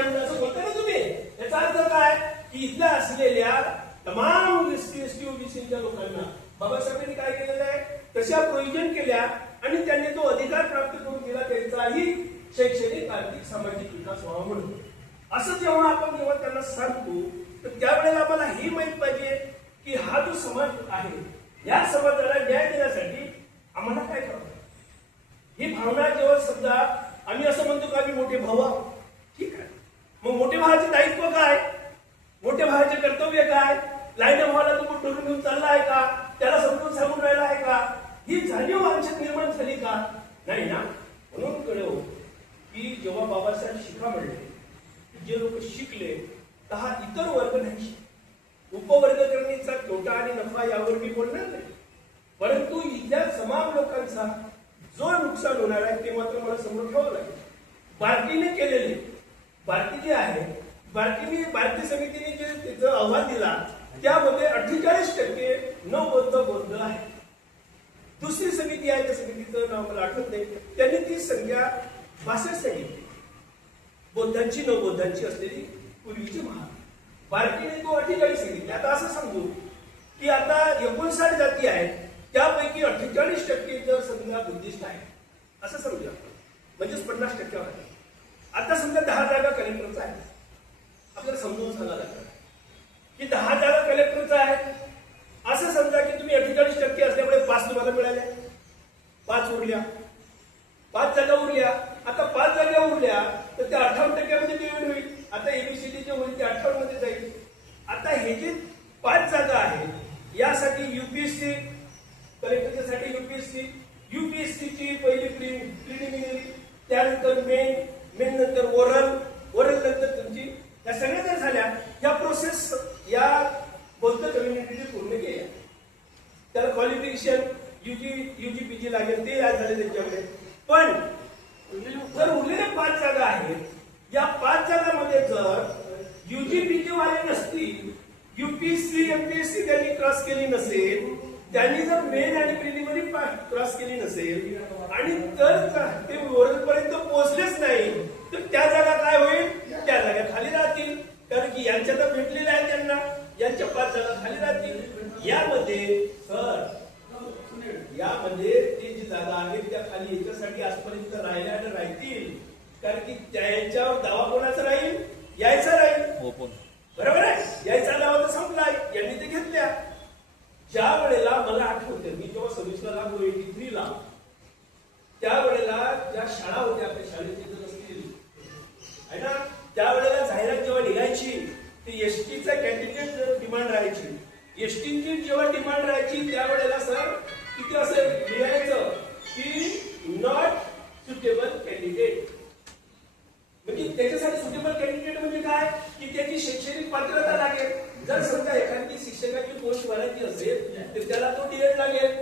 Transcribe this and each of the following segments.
मांडणं असं बोलता ना तुम्ही. याचा अर्थ काय की इथल्या असलेल्या तमाम एसटी ओबीसीच्या लोकांना बाबासाहेबांनी काय केलेलं आहे, तशा प्रोव्हिजन केल्या आणि त्यांनी तो अधिकार प्राप्त करून दिला, त्यांचाही शैक्षणिक आर्थिक सामाजिक विकास व्हावा म्हणून. असं जेव्हा आपण त्यांना सांगतो तर त्यावेळेला आम्हाला हे माहित पाहिजे की हा जो समाज आहे या समाजाला न्याय देण्यासाठी आम्हाला काय करावं. ही भावना जेव्हा समजा आम्ही असं म्हणतो का आम्ही मोठे भाऊ आहोत, ठीक आहे, मग मोठे भावाचे दायित्व काय, मोठे भावाचे कर्तव्य काय, लाईन भावाला तो ठरून घेऊन चालला आहे का, त्याला समजून सांगून राहिला आहे का, ही जाणीव आमच्यात निर्माण झाली का, नाही ना. म्हणून कळव की जेव्हा बाबासाहेब शिका म्हणले, जे लोक शिकले तर हा इतर वर्ग नाही, उपवर्गकरणीचा तोटा आणि नफा यावर मी बोलणार नाही, परंतु इथल्या तमाम लोकांचा जो नुकसान होणार आहे ते मात्र मला समोर ठेवावं लागेल. भारतीने केलेले, भारती जे आहे, भारतीय समितीने जे त्याचा अहवाल दिला त्यामध्ये 48% न बौद्ध आहे. दुसरी समिती आहे, त्या समितीचं नाव मला आठवत नाही, त्यांनी ती संख्या 62 सांगितली, बौद्धांची न बौद्धांची असलेली पूर्वीची महाग. भारतीने तो 48 सांगितले. आता असं समजू की आता 59 जाती आहेत, त्यापैकी 48% जर समजा बुद्धिस्ट आहे असं समजा, म्हणजेच 50% आहे. आता समजा 10 जागा कलेक्टरचा आहे, आपल्याला समजून सांगायला लागतं की 10 जागा कलेक्टरचा आहे, असं समजा की तुम्ही 48% असल्यामुळे 5 तुम्हाला मिळाल्या, 5 उरल्या, 5 जागा उरल्या. आता 5 जागा उरल्या तर त्या 58% डिवाइड होईल. आता एबीसीडी जे होईल ते 58 मध्ये जाईल. आता हे जे 5 जागा आहेत यासाठी युपीएससी, कलेक्टरच्या साठी युपीएससी ची पहिली प्रिलिमिनरी, त्यानंतर मेन नंतर ओरल नंतर तुमची, या सगळ्या जर झाल्या या प्रोसेस या बौद्ध कम्युनिटीने पूर्ण केल्या. त्याला क्वालिफिकेशन युजी पीजी लागेल, ते आज झाले त्यांच्याकडे. पण जर उरलेल्या 5 जागा आहेत, या 5 जागांमध्ये जर युजी पीजी वाले नसतील, युपीएससी एमपीएससी त्यांनी क्रॉस केली नसेल, त्यांनी जर मेन आणि प्रिलिमिनरी क्रॉस केली नसेल आणि तर ते ओरल पर्यंत पोहोचलेच नाही तर त्या जागा काय होईल, त्या जागा खाली राहतील. कारण की यांच्या तर भेटलेल्या आहेत त्यांना, यांच्या 5 जागा खाली राहतील. यामध्ये ती जी जागा आहे त्या खाली याच्यासाठी आजपर्यंत राहिल्या आणि राहतील, कारण की त्यांच्यावर दावा कोणाचा राहील, यायचा राहील. बरोबर आहे, यायचा दावा तर संपलाय, यांनी ते घेतल्या. ज्या वेळेला मला आठवते मी जेव्हा 26 ला लागलो 83 ला, त्यावेळेला ज्या शाळा होत्या आपल्या शाळेत नसतील आहे ना, त्यावेळेला जाहिरात जेव्हा निघायची ती एसटीचा कॅन्डिडेट डिमांड राहायची. एसटीची जेव्हा डिमांड राहायची त्यावेळेला सर किती असं लिहायचं की नॉट सुटेबल कॅन्डिडेट. म्हणजे त्याच्यासाठी सुटेबल कॅन्डिडेट म्हणजे काय की त्याची शैक्षणिक पात्रता लागेल. जर समजा एखादी शिक्षकाची पोस्ट भरायची असेल तर त्याला तो डीएड लागेल,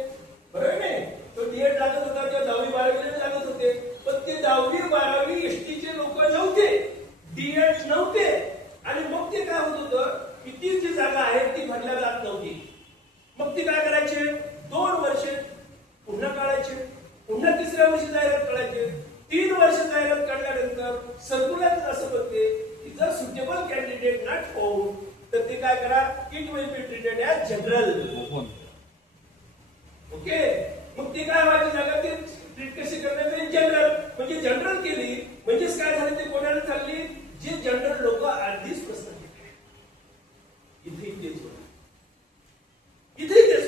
बरोबर नाही, तो डीएड लागत होता, किंवा 10वी 12वी लागत होते, पण ते 10वी 12वी एसटीचे लोक नव्हते, डीएड नव्हते, आणि मग ते काय होत होतं की ती जी जागा आहे ती भरल्या जात नव्हती. मग ती काय करायचे, 2 वर्ष पुन्हा काढायचे, पुन्हा 3ऱ्या वर्षी जाहिरात काढायचे. 3 वर्ष जाहिरात काढल्यानंतर सर्क्युलर असं होते की जर सुटेबल कॅन्डिडेट नॉट फाउंड तर ते काय करा, it will be treated as general. Okay, मग ती काय व्हायची जागा, ती ट्रीट कशी करण्यात, जनरल. म्हणजे जनरल केली म्हणजेच काय झालं, ते कोणाला चालली, जे जनरल लोक आधीच प्रश्न इथे तेच इथे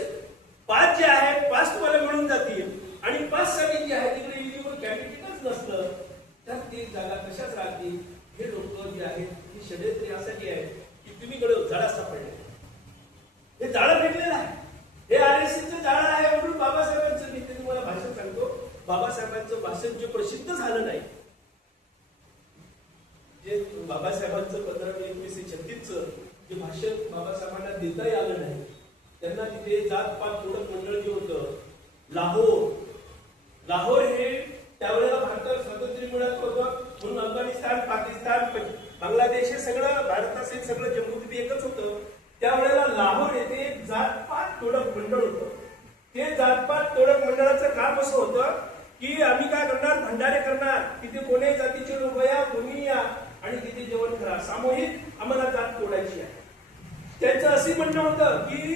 5 जे आहे 5 तुम्हाला मिळून जातील आणि 5 साठी जे आहे तिकडे इलिजिबल कॅन्डिडेटच नसतं तर ते जागा कशाच राहतील. हे लोक जे आहेत ही षडयंत्र यासाठी आहे की तुम्ही जाळा सापडले, हे जाळं फेकलेलं आहे, हे आरएसएसचं जाळं आहे म्हणून बाबासाहेबांचं, मी तुम्हाला भाषण सांगतो, बाबासाहेबांचं भाषण जे प्रसिद्ध झालं नाही, जे बाबासाहेबांचं 15 मे 1936चं जे भाषण बाबासाहेबांना देता आलं नाही, त्यांना तिथे जात पात तोडक मंडळ जे होतं, लाहोर हे त्यावेळेला भारतात स्वातंत्र्य मिळत होतं म्हणून अफगाणिस्तान, पाकिस्तान, बांगलादेश हे सगळं भारताचे सगळं जम्मू एकच होतं. त्यावेळेला लाहोर येथे जातपात तोडक मंडळ होतं. ते जातपात तोडक मंडळाचं काम असं होतं की आम्ही काय करणार, भंडारे करणार, तिथे कोणत्याही जातीचे लोक या, कोणी या, आणि तिथे जेवण करा, सामूहिक आम्हाला जात तोडायची आहे. त्यांचं असे म्हणणं होतं की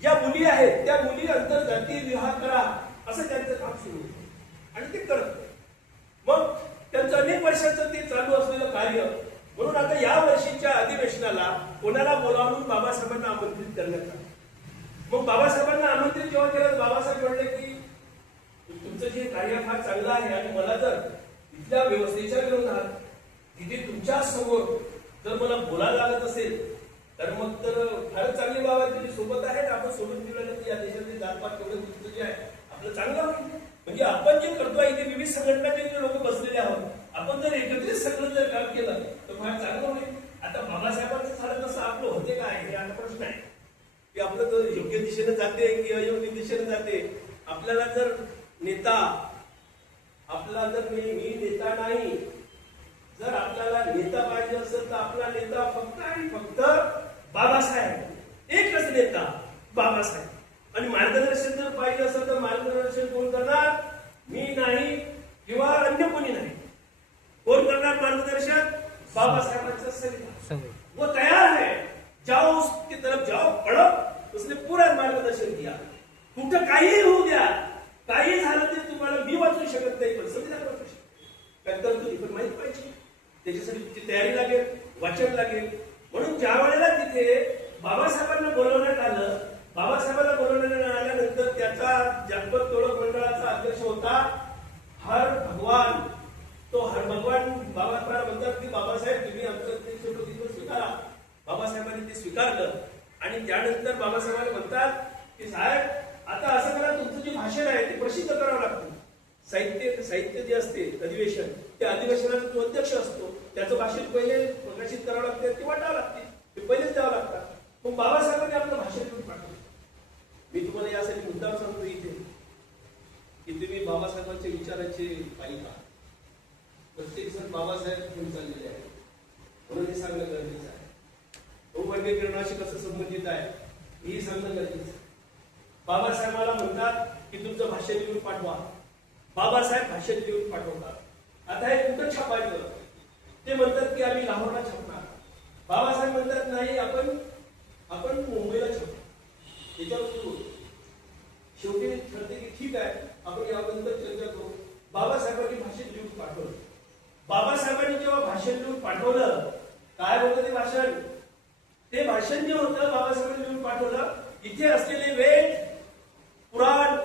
ज्या मुली आहेत त्या मुली आंतरजातीय विवाह करा, असं त्यांचं काम सुरू होतं आणि ते करत. मग त्यांचं अनेक वर्षाचं ते चालू असलेलं कार्य. म्हणून आता या वर्षीच्या अधिवेशनाला कोणाला बोलावून बाबासाहेबांना आमंत्रित करण्यात आलं. मग बाबासाहेबांना आमंत्रित जेव्हा केलं, बाबासाहेब म्हणले की तुमचं जे कार्य फार चांगलं आहे आणि मला जर इथल्या व्यवस्थेच्या विरोधात तिथे तुमच्या समोर जर मला बोलायला लागत असेल तर मग तर फारच चांगली बाबा तुम्ही सोबत आहेत. आपण सोबत दिल्यानंतर या देशातले जातपात तेवढं तुमचं जे आहे आपलं चांगलं होईल. म्हणजे आपण जे करतोय इथे विविध संघटनाचे जे लोक बसलेले आहोत, आपण जर एकत्रित सगळं जर काम केलं तर फार चांगलं होईल. आता बाबासाहेबांचं झालं तसं आपलं होते काय हे आता प्रश्न आहे की आपलं तर योग्य दिशेने जाते की अयोग्य दिशेने जाते. आपल्याला जर नेता, आपला जर मी नेता नाही, जर आपल्याला नेता पाहिजे असेल तर आपला नेता फक्त आणि फक्त बाबासाहेब, एकच नेता बाबासाहेब. आणि मार्गदर्शन जर पाहिजे असेल तर मार्गदर्शन कोण करणार? मी नाही किंवा अन्य कोणी नाही. कोण करणार मार्गदर्शन? बाबासाहेबांचा संविधान. वो तयार है, जाओ उसकी तरफ जाओ, पढ़ो, उसने पूरा मार्गदर्शन किया. कुठं काही होऊ द्या, काही झालं ते तुम्हाला मी वाचू शकत नाही, पण संविधान वाचू शकत. तुम्ही पण माहित पाहिजे, त्याच्यासाठी तुमची तयारी लागेल, वाचन लागेल. म्हणून ज्या वेळेला तिथे बाबासाहेबांना बोलवण्यात आलं, बाबासाहेबांना बोलवण्यात आल्यानंतर त्याचा जागतिक तोडक मंडळाचा अध्यक्ष होता हर भगवान. तो हर भगवान बाबासाहेब म्हणतात की बाबासाहेब तुम्ही आमचं अध्यक्षपदी स्वीकारा. बाबासाहेबांनी ते स्वीकारलं आणि त्यानंतर बाबासाहेबांनी म्हणतात की साहेब आता असं करा, तुमचं जे भाषण आहे ते प्रसिद्ध करावं लागतं. साहित्य जे असते अधिवेशन, त्या अधिवेशनाचा जो अध्यक्ष असतो त्याचं भाषण पहिले प्रकाशित करावं लागते, ते वाटावं लागते, ते पहिलेच द्यावं लागतात. मग बाबासाहेबांनी आपलं भाषण करून पाठवलं. मी तुम्हाला यासाठी मुद्दाम सांगतो इथे की तुम्ही बाबासाहेबांच्या विचाराचे पायी आहात. प्रत्येक जण बाबासाहेब घेऊन चाललेले आहे, म्हणून हे सांगणं गरजेचं आहे. बहुवर्गीकरणाशी कसं संबंधित आहे हे सांगणं गरजेचं आहे. बाबासाहेबाला म्हणतात की तुमचं भाषण लिहून पाठवा. बाबासाहेब भाषण लिहून पाठवतात. आता हे कुठं छापायचं? ते म्हणतात की आम्ही लाहोरला छापणार. बाबासाहेब म्हणतात नाही, आपण मुंबईला छापू. याच्यावर सुरू शेवटी ठरते की ठीक आहे, आपण याबद्दल चर्चा करू. बाबासाहेबांनी भाषण लिहून पाठवलं. बाबासाहेबांनी जेव्हा भाषण लिहून पाठवलं, काय होतं ते भाषण? ते भाषण जे होतं बाबासाहेबांनी लिहून पाठवलं, इथे असलेले वेद, पुराण,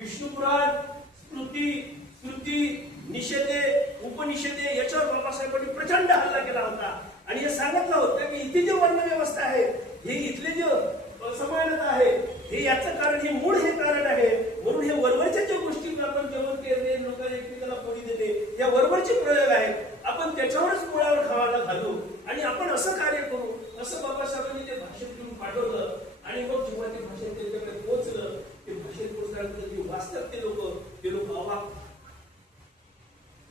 विष्णू पुराण, स्मृती, निषेधे, उपनिषेधे याच्यावर बाबासाहेबांनी प्रचंड हल्ला केला होता. आणि हे सांगितलं होतं की इथे जे वर्ण व्यवस्था आहे, हे इथले जे असमानता आहे, हे याचं कारण, हे मूळ हे कारण आहे. म्हणून हे वरवरच्या ज्या गोष्टी आपण जेवण केले, लोकांना एकमेकाला पोळी देणे, या वरवरचे प्रयोग आहेत, आपण त्याच्यावरच मुळावर खावायला घालू आणि आपण असं कार्य करू, असं बाबासाहेबांनी ते भाषण करून पाठवलं. आणि मग जेव्हा ते भाषण त्यांच्याकडे पोहोचलं, ते भाषण पोहोचल्यानंतर जे वाचतात ते लोक अवाक.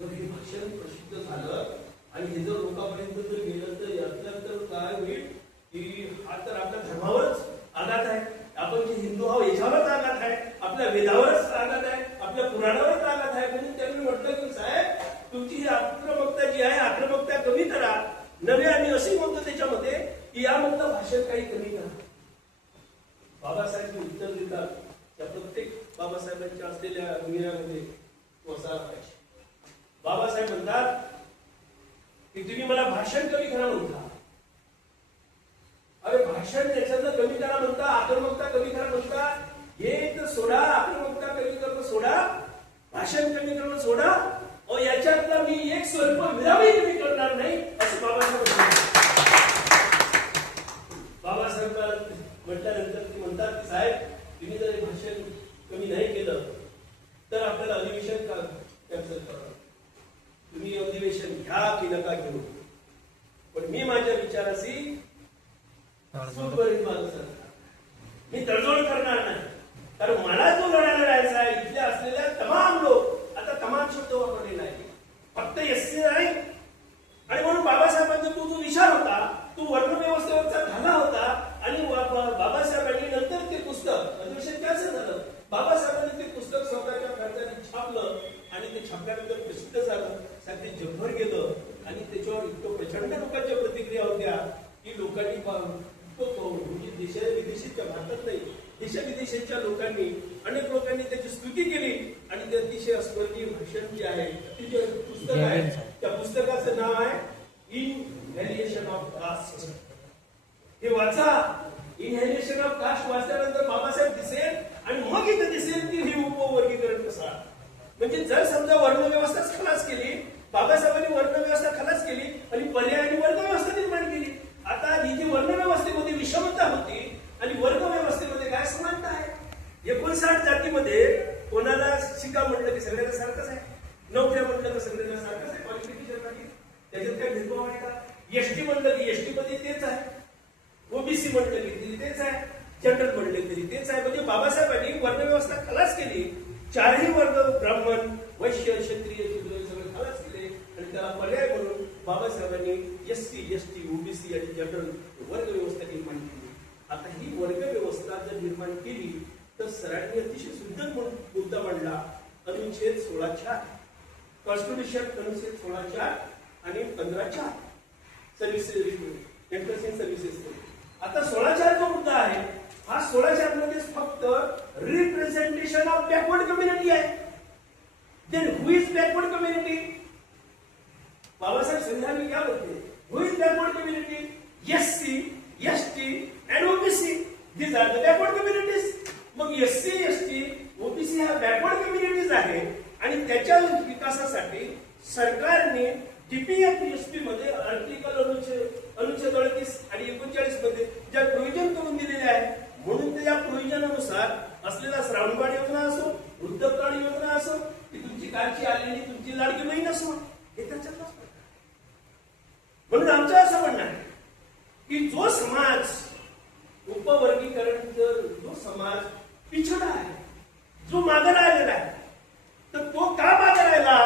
हे भाषण प्रसिद्ध झालं आणि हे जर लोकांपर्यंत जर गेलं तर यातल्यानंतर काय होईल की हा तर आपल्या धर्मावरच आघात आहे, आपण जे हिंदू आहोत याच्यावरच आघात आहे, आपल्या वेदावरच आघात आहे, आपल्या पुराणावरच आघात आहे. म्हणून त्यांनी म्हटलं की साहेब तुमची ही आक्रमकता जी आहे, आक्रमकता कमी करा. नवे आणि अशी म्हणतो त्याच्यामध्ये की यामधलं भाषण काही कमी करा. बाबासाहेब उत्तर देतात त्या प्रत्येक बाबासाहेबांच्या असलेल्या निर्णयामध्ये वसाला पाहिजे. बाबासाहेब म्हणतात की तुम्ही मला भाषण कमी करा म्हणता. अरे भाषण याच्यातलं कमी करा म्हणता, आक्रमकता कमी करा म्हणता, हे तर सोडा. आक्रमकता कमी करणं सोडा, भाषण कमी करणं सोडा, याच्यातला मी एक स्वल्प विरामही कमी करणार नाही असं बाबासाहेब म्हटल्यानंतर ते म्हणतात की साहेब तुम्ही जर भाषण कमी नाही केलं तर आपल्याला अधिवेशन कॅन्सल करावं. तुम्ही अधिवेशन घ्या की नका घेऊ, पण मी माझ्या विचाराशी मी तडजोड करणार नाही. कारण मला जो लढायला राहायचा आहे, इथले असलेल्या तमाम लोक, आता तमाम शब्द वापरले नाही, फक्त एससी नाही. आणि म्हणून बाबासाहेबांचा जो विचार होता तो वर्णव्यवस्थेवरचा घाला होता. आणि बाबासाहेबांनी नंतर ते पुस्तक अधिवेशन कॅन्सल झालं. बाबासाहेबांनी ते पुस्तक स्वतःच्या खर्चाने छापलं आणि ते छापल्यानंतर प्रसिद्ध झालं, ते जगभर गेलं आणि त्याच्यावर इतकं प्रचंड लोकांच्या प्रतिक्रिया होत्या की लोकांनी म्हणजे विदेशीच्या भारतात नाही देशविदेशाच्या लोकांनी अनेक लोकांनी त्याची स्तुती केली आणि ते अतिशय स्वर्गीय भाषण जे आहे अतिशय पुस्तक आहे त्या पुस्तकाचं नाव आहे इनहॅलिएशन ऑफ कास्ट. हे वाचा. इनहॅलिएशन ऑफ कास्ट वाचल्यानंतर बाबासाहेब दिसेल आणि मग इथं दिसेल की हे उपवर्गीकरण कसं. म्हणजे जर समजा वर्णव्यवस्था खलास केली बाबासाहेबांनी वर्णव्यवस्था खलास केली आणि पर्यायाने वर्गव्यवस्था निर्माण केली. आता इथे वर्णव्यवस्थेमध्ये विषमता होती आणि वर्ग व्यवस्थेमध्ये काय समानता आहे. 59 जातीमध्ये कोणाला शिका म्हटलं की सगळ्यांना सारखंच आहे. नोकऱ्या म्हटलं तर सगळ्यांना सारखंच आहे. क्वालिफिकेशन त्याच्यात काय भेदभाव आहे का. एसटी म्हटलं की एसटी मध्ये तेच आहे. ओबीसी म्हटलं की तेच आहे. जनरल म्हटलं तरी तेच आहे. म्हणजे बाबासाहेबांनी वर्णव्यवस्था खलास केली. चारही वर्ग ब्राह्मण वैश्य क्षत्रिय शूद्र सगळे खलास केले आणि त्याला पर्याय म्हणून बाबासाहेबांनी एसटी ओबीसी आणि जनरल वर्ग व्यवस्था निर्माण केली. आता ही वर्ग व्यवस्था जर निर्माण केली तर सरांनी अतिशय सुंदर मुद्दा मांडला. अनुच्छेद 16(4) कॉन्स्टिट्यूशन अनुच्छेद 16(4) आणि 15(4) सर्व्हिसेस एंट्रन्स सर्व्हिसेस. आता 16(4) जो मुद्दा आहे हा 16(4) मध्ये फक्त रिप्रेझेंटेशन ऑफ बॅकवर्ड कम्युनिटी आहे. Then who is backward community. Babasaheb संविधान क्या बोलते हैं? Who is backward community? SC ST and OBC. These are the backward communities. मग SC, ST, OBC ह्या backward communities आहे आणि त्याच्या विकासासाठी सरकारने DPFP मध्ये आर्टिकल अनुच्छेद 38 आणि 39 मध्ये ज्या प्रोव्हिजन करून दिलेले आहे म्हणून त्या प्रोव्हिजनानुसार असलेला श्रावणबाळ योजना असो वृद्धकाळ योजना असो की तुमची कारची आलेली तुमची लाडकी बहीण असो हे त्याच्यात असतं. म्हणून आमचं असं म्हणणं आहे की जो समाज उपवर्गीकरण जर जो समाज पिछडा आहे जो मागे राहिलेला आहे तर तो का मागे राहिला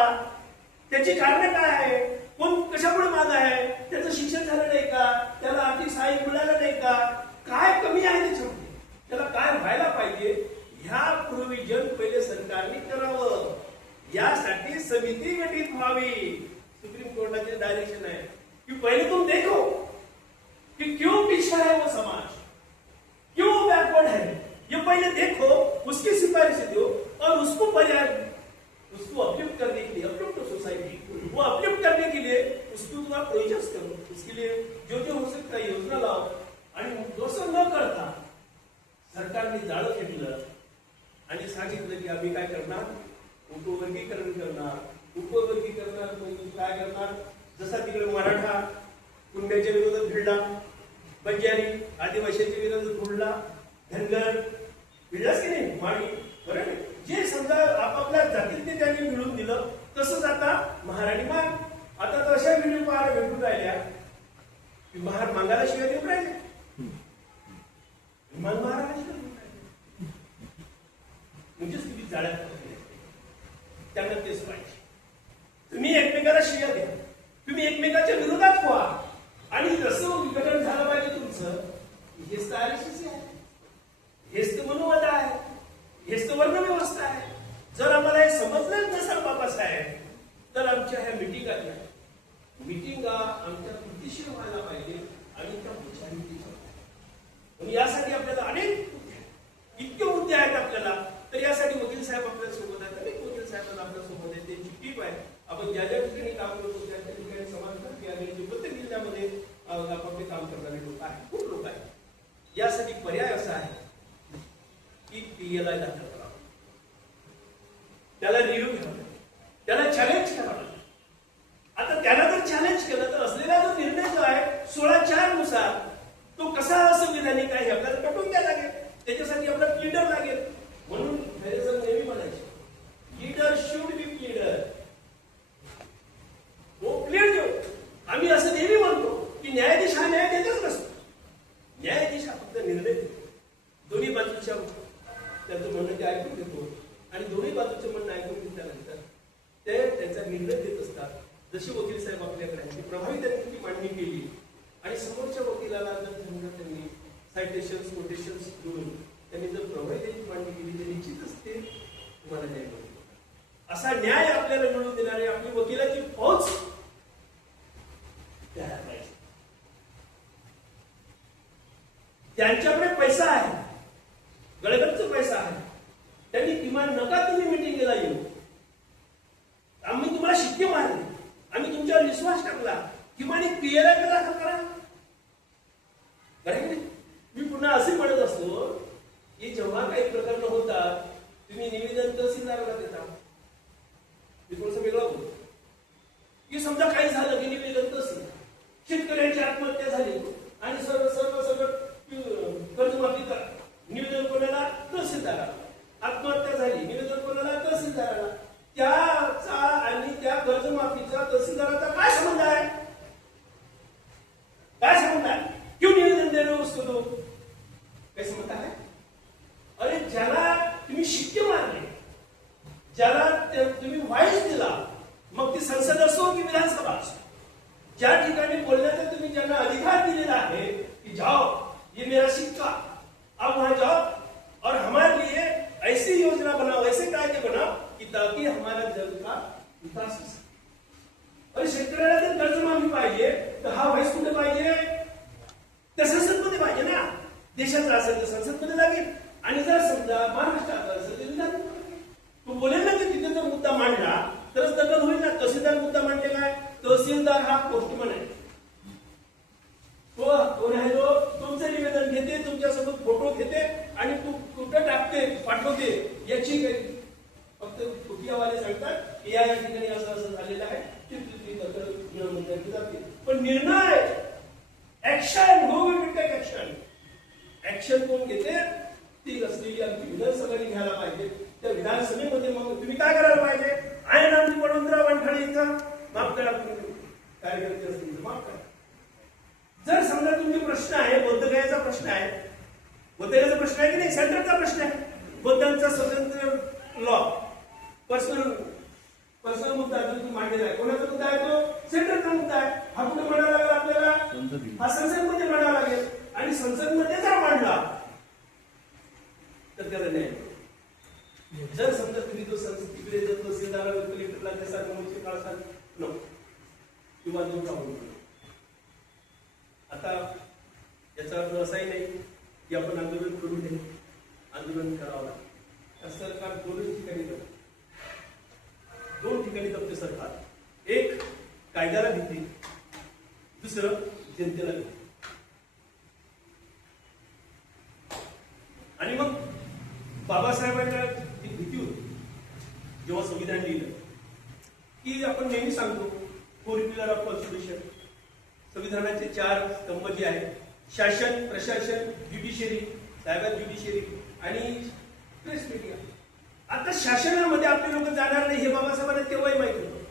त्याची कारण काय आहे. कोण कशामुळे मागे आहे. त्याचं शिक्षण झालं नाही का. त्याला आर्थिक सहाय्य मिळालं नाही का. काय कमी आहे त्याच्यामध्ये. त्याला काय व्हायला पाहिजे ह्या प्रोव्हिजन पहिले सरकारने करावं. यासाठी समिती गठीत व्हावी. सुप्रीम कोर्टाचे डायरेक्शन आहे की पहिले तुम देखो कि क्यों पीछा है वो समाज क्यों बैकवर्ड है ये पहले देखो उसकी सिफारिश दो और उसको पर्याय उसको अपलिफ्ट करने के लिए अपलिफ्ट सोसाइटी वो अपलिफ्ट करने के लिए उसको थोड़ा प्रोजेक्ट करो. उसके लिए जो जो हो सकता है योजना लाओ आणि दोषं न करता सरकारने जाळं फेकलं आणि सांगितलं की आम्ही काय करणार उपवर्गीकरण करणार. उपवर्गीकरण म्हणजे काय करणार. जसा तिकडे मराठा कुंड्याच्या विरोधात भिडला बंजारी आदिवासीच्या विरोधात भिडला धनगर भिडलाच की नाही माळी बरोबर. जे समजा आपापल्या जातीत ते त्यांनी मिळून दिलं तसंच आता महाराणी मान. आता तर अशा व्हिडिओ पाहायला भेटून राहिल्या की महार मागायला शिवाय देऊन राहिले मान महाराणा शिवाय देऊन राहिले म्हणजेच तुम्ही जाळ्यात त्यांना तेच पाहिजे. तुम्ही एकमेकाला शिव्या द्या तुम्ही एकमेकाच्या विरोधात व्हा आणि जसं विघटन झालं पाहिजे तुमचं हेच तर RSS आहे. हेच तर मनोवाद आहे. हेच तर वर्णव्यवस्था आहे. जर आम्हाला हे समजलं नसेल बाबासाहेब तर आमच्या ह्या मिटिंगा आमच्या कृतीशीर व्हायला पाहिजे आणि त्या म्हणून यासाठी आपल्याला अनेक इतके मुद्दे आहेत आपल्याला. तर यासाठी वकील साहेब आपल्या सोबत आहेत. अनेक वकील साहेबांना आपल्या सोबत आहेत. त्यांची टीम आहे. आपण ज्या ज्या ठिकाणी काम करतो त्या ठिकाणी समाजकार्य आणि प्रत्येक जिल्ह्यामध्ये आपापले काम करणारे लोक आहेत. खूप लोक आहेत. यासाठी पर्याय असा आहे की PLI दाखल करावा. त्याला रिव्ह्यू घ्यावा. त्याला चॅलेंज करावं. आता त्याला जर चॅलेंज केलं तर असलेला जो निर्णय जो आहे 16(4) नुसार तो कसा संविधानिक आहे आपल्याला पटवून द्यायला लागेल. त्याच्यासाठी आपल्याला लीडर लागेल. म्हणून नेहमी म्हणायचे लीडर शुड बी लीडर. तो क्लिअर देऊ. आम्ही असं नेहमी म्हणतो की न्यायाधीश हा न्याय देतच नसतो. न्यायाधीश हा फक्त निर्णय देतो. दोन्ही बाजूच्या त्याचं म्हणणं ते ऐकून घेतो आणि दोन्ही बाजूचं म्हणणं ऐकून घेतल्यानंतर ते त्यांचा निर्णय देत असतात. जशी वकील साहेब आपल्याकडे आहेत प्रभावी त्यांनी ती मांडणी केली आणि समोरच्या वकिलाला जर त्यांनी सायटेशन्स कोटेशन्स देऊन त्यांनी जर प्रभावी त्यांची मांडणी केली तर निश्चितच ते तुम्हाला न्याय मिळतो. असा न्याय आपल्याला मिळवून देणारे आपली वकिलाची फौज त्यांच्याकडे पैसा आहे, गळगतचा पैसा आहे, त्यांनी किमान नका तुम्ही मिटिंगला येऊ, आम्ही तुम्हाला शिक्के मारले, आम्ही तुमच्यावर विश्वास टाकला, किमान एक क्लिअर करा. मी पुन्हा असे म्हणत असतो की जेव्हा काही प्रकरण होतात तुम्ही निवेदन तहसीलदाराला देता. मी थोडंसं वेगळं बोलतो की समजा काही झालं की निवेदन तहसील, शेतकऱ्यांची आत्महत्या झाली आणि सगळं कर्जमाफी करा, निवेदन कोणाला? तहसीलदाराला. आत्महत्या झाली, निवेदन कोणाला? तहसीलदाराला. त्याचा आणि त्या कर्जमाफीचा तहसीलदाराचा काय संबंध आहे? काय संबंध आहे? क्यों निवेदन दे रहे हो उसको? तो काय संबंध आहे? अरे ज्याला तुम्ही शिक्के मारले, ज्याला तुम्ही व्हाईस दिला, मग ती संसद असो की विधानसभा असो, ज्या ठिकाणी बोलण्याचा तुम्ही ज्यांना अधिकार दिलेला आहे कि जाओ ये मेरा सिक्का, आप वहां जाओ और हमारे लिए ऐसी योजना बनाओ, ऐसे कायदे बनाओ कि ताकि हमारा जल का विकास हो सके. अरे शेतकऱ्याला जर कर्जमाफी पाहिजे तर हा व्हाईस कुठे पाहिजे? त्या संसदमध्ये पाहिजे ना. देशाचा असेल तर संसदमध्ये लागेल, आणि जर समजा महाराष्ट्रात असेल तर विधान तो बोलेल ना की तिथे जर मुद्दा मांडला तरच दखल होईल ना. तहसीलदार मुद्दा मांडले काय? तहसीलदार हा पोस्टमन आहे. तो कोण आहे? तो तुमचं निवेदन घेते, तुमच्यासोबत फोटो घेते आणि तू कुठं टाकते, पाठवते, याची काही फक्त खुफियावाले सांगतात की या ठिकाणी असं असं झालेलं आहे, दखल गृहमंत्र्यांची जाते. पण निर्णय, action, who will take action, action कोण घेते? ती असलेली आमची विधानसभेने घ्यायला पाहिजे. त्या विधानसभेमध्ये मग तुम्ही काय करायला पाहिजे? आहे ना आमची वडोदरा वानखळी इथं माफ करा, कार्यकर्ते असतील माफ करा. जर समजा तुमचे प्रश्न आहे, बौद्धगयाचा प्रश्न आहे, बौद्धगयाचा प्रश्न आहे की नाही, सेंटरचा प्रश्न आहे, बौद्धांचा स्वतंत्र लॉ, पर्सनल मुद्दा जो तुम्ही मांडलेला आहे, कोणाचा मुद्दा आहे? तो सेंटरचा मुद्दा आहे. हा कुठे मांडावा लागेल आपल्याला? हा संसदमध्ये मांडावा लागेल. आणि संसदमध्ये जर मांडला तर त्याला न्याय. जर समजा तुम्ही तो संसद तिकडे जर तहसीलदार कलेक्टरला त्याचा नमूचे काढसाल नको किंवा दोन राहून. आता याचा अर्थ असाही नाही की आपण आंदोलन करू नये, आंदोलन करावं लागतं. सरकार दोन ठिकाणी दबते सरकार. एक कायद्याला भीती, दुसरं जनतेला भीती. आणि मग बाबासाहेबांना एक भीती होती जेव्हा संविधान लिहिलं की आपण नेहमी सांगतो 4 पिलर ऑफ कॉन्स्टिट्यूशन. संविधानाचे 4 स्तंभ जे आहेत, शासन, प्रशासन, ज्युडिशियरी, साहेब ज्युडिशियरी आणि प्रेस मीडिया. आता शासनामध्ये आपले लोक जाणार नाही हे बाबासाहेबांना तेव्हाही माहिती होतं,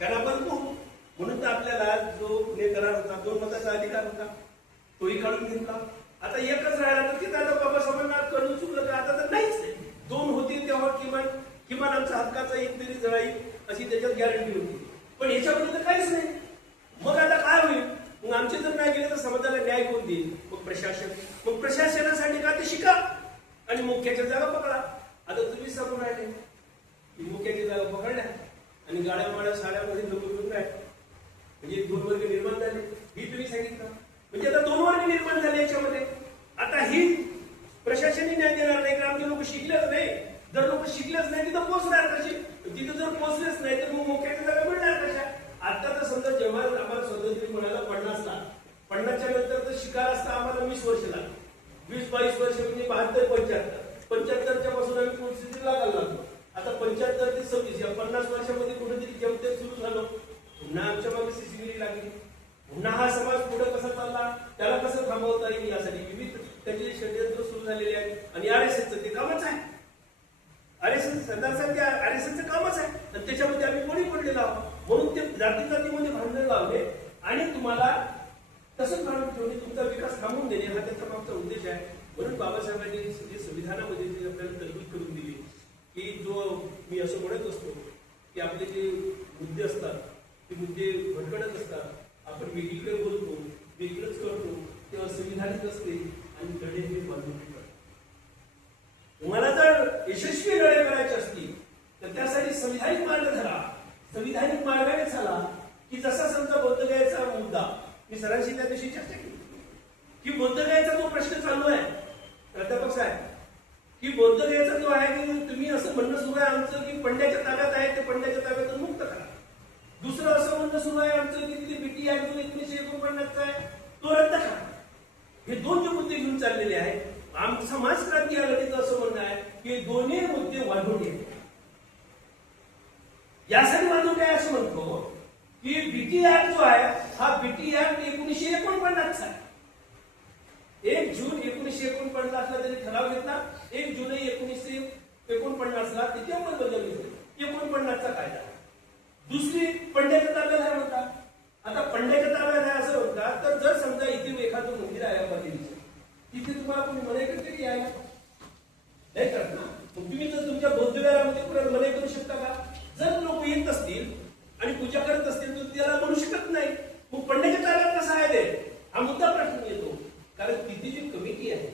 कारण आपण म्हणून तर आपल्याला जो पुणे करार होता, 2 मताचा अधिकार होता, तोही काढून घेतला. आता एकच राहिला तर तिथं आता बाबासाहेबांना करून चुकलं का? आता तर नाहीच नाही. 2 होते तेव्हा किमान आमचा हक्काचा एक तरी जळाई अशी त्याच्यात गॅरंटी होती. पण याच्यामध्ये तर काहीच नाही. मग आता काय होईल? मग आमचे जर नाही गेले तर समाजाला न्याय कोण देईल? मग प्रशासन. मग प्रशासनासाठी का ते शिका आणि मुख्याच्या जागा पकडा. आता तुम्ही सांगून राहिले की मुख्याची जागा पकडल्या आणि गाड्या माड्या साड्यामध्ये लोक घेऊन राहिले, म्हणजे 2 वर्ग निर्माण झाले. ही तुम्ही सांगितलं म्हणजे आता 2 वर्ग निर्माण झाले याच्यामध्ये. आता ही प्रशासनही न्याय देणार नाही, कारण आमचे लोक शिकलेच नाही. जर लोक शिकलेच नाही तिथं पोहोचणार कशी? तिथं जर पोहोचलेच नाही तर मग मुख्याच्या जागा मिळणार कशा? आता तर समजा जेव्हा आम्हाला स्वातंत्र्य मिळालं 50 ला, 50च्या नंतर तर शिकायला असता आम्हाला 20 वर्ष लागली. 20-22 वर्ष म्हणजे 72-75. 75च्या पासून आम्ही परिस्थिती लागायला लागलो. आता 75 ते 26 या 50 वर्षामध्ये कुठेतरी जेमतेम सुरू झालं. पुन्हा आमच्या मागे सीसीटीव्ही लागली. पुन्हा हा समाज पुढे कसा चालला, त्याला कसं थांबवता येईल यासाठी विविध त्याचे षडयंत्र सुरू झालेले आहेत. आणि आरएसएसचं ते कामच आहे. आरएसएस सरदारसाहेब आरएसएसचं कामच आहे आणि त्याच्यामध्ये आम्ही कोणी पडलेलो आहोत. म्हणून ते जातीमध्ये भांडण लावले आणि तुम्हाला तसंच काढून ठेवणे, तुमचा विकास थांबवून देणे हा त्याचा मागचा उद्देश आहे. म्हणून बाबासाहेबांनी जे संविधानामध्ये जी आपल्याला तरतूद करून दिली की जो मी असं म्हणत असतो की आपले जे मुद्दे असतात ते मुद्दे भटकटत असतात, आपण वेगळीकडे बोलतो, वेगळंच करतो, तेव्हा संविधानिक असते आणि लढे हे बांधून ठेवतात. तुम्हाला जर यशस्वी लढाई करायची असतील तर त्यासाठी संविधानिक मार्ग धरा. संविधानिक मार्गाने झाला की जसा समजा बौद्धगयाचा मुद्दा मी सरांशी त्या दिवशी चर्चा केली की बौद्धगयाचा जो प्रश्न चालू आहे प्राध्यापक साहेब, की बौद्धगयाचा जो आहे की तुम्ही असं म्हणणं सुरू आहे आमचं की पंड्याच्या ताब्यात आहे ते पंड्याच्या ताब्यातून मुक्त करा. दुसरं असं म्हणणं सुरू आहे आमचं की ते बीटी ऍक्ट जो 1949चा आहे तो रद्द करा. हे दोन जे मुद्दे घेऊन चाललेले आहेत. आमचं समाज क्रांती आघाडीचं असं म्हणणं आहे की दोन्ही मुद्दे वाढवून घ्या. यासाठी वाढवून काय असं म्हणतो की बीटी ऍक्ट जो आहे हा बीटी ऍक्ट 1949चा आहे. 1 जून 1949ला त्यांनी ठराव घेतला. 1 जुलै 1949ला त्याची अंमलबजावणी झाली. 49चा कायदा. दुसरी पंड्याच्या ताब्यात आहे म्हणतात. आता पंड्याच्या ताब्यात आहे असं म्हणतात तर जर समजा इथे एखादं मंदिर आहे बाजूचं, तिथे तुम्हाला कोणी मनाई करते की यायला नाही करत ना. तुम्ही जर तुमच्या बौद्ध विहारामध्ये मनाई करू शकता का? जर लोक येत असतील आणि पूजा करत असतील तर त्याला म्हणू शकत नाही. मग पंड्याच्या ताब्यात कसं आहे ते? हा मुद्दा प्रश्न येतो. कारण तिथे जी कमिटी आहे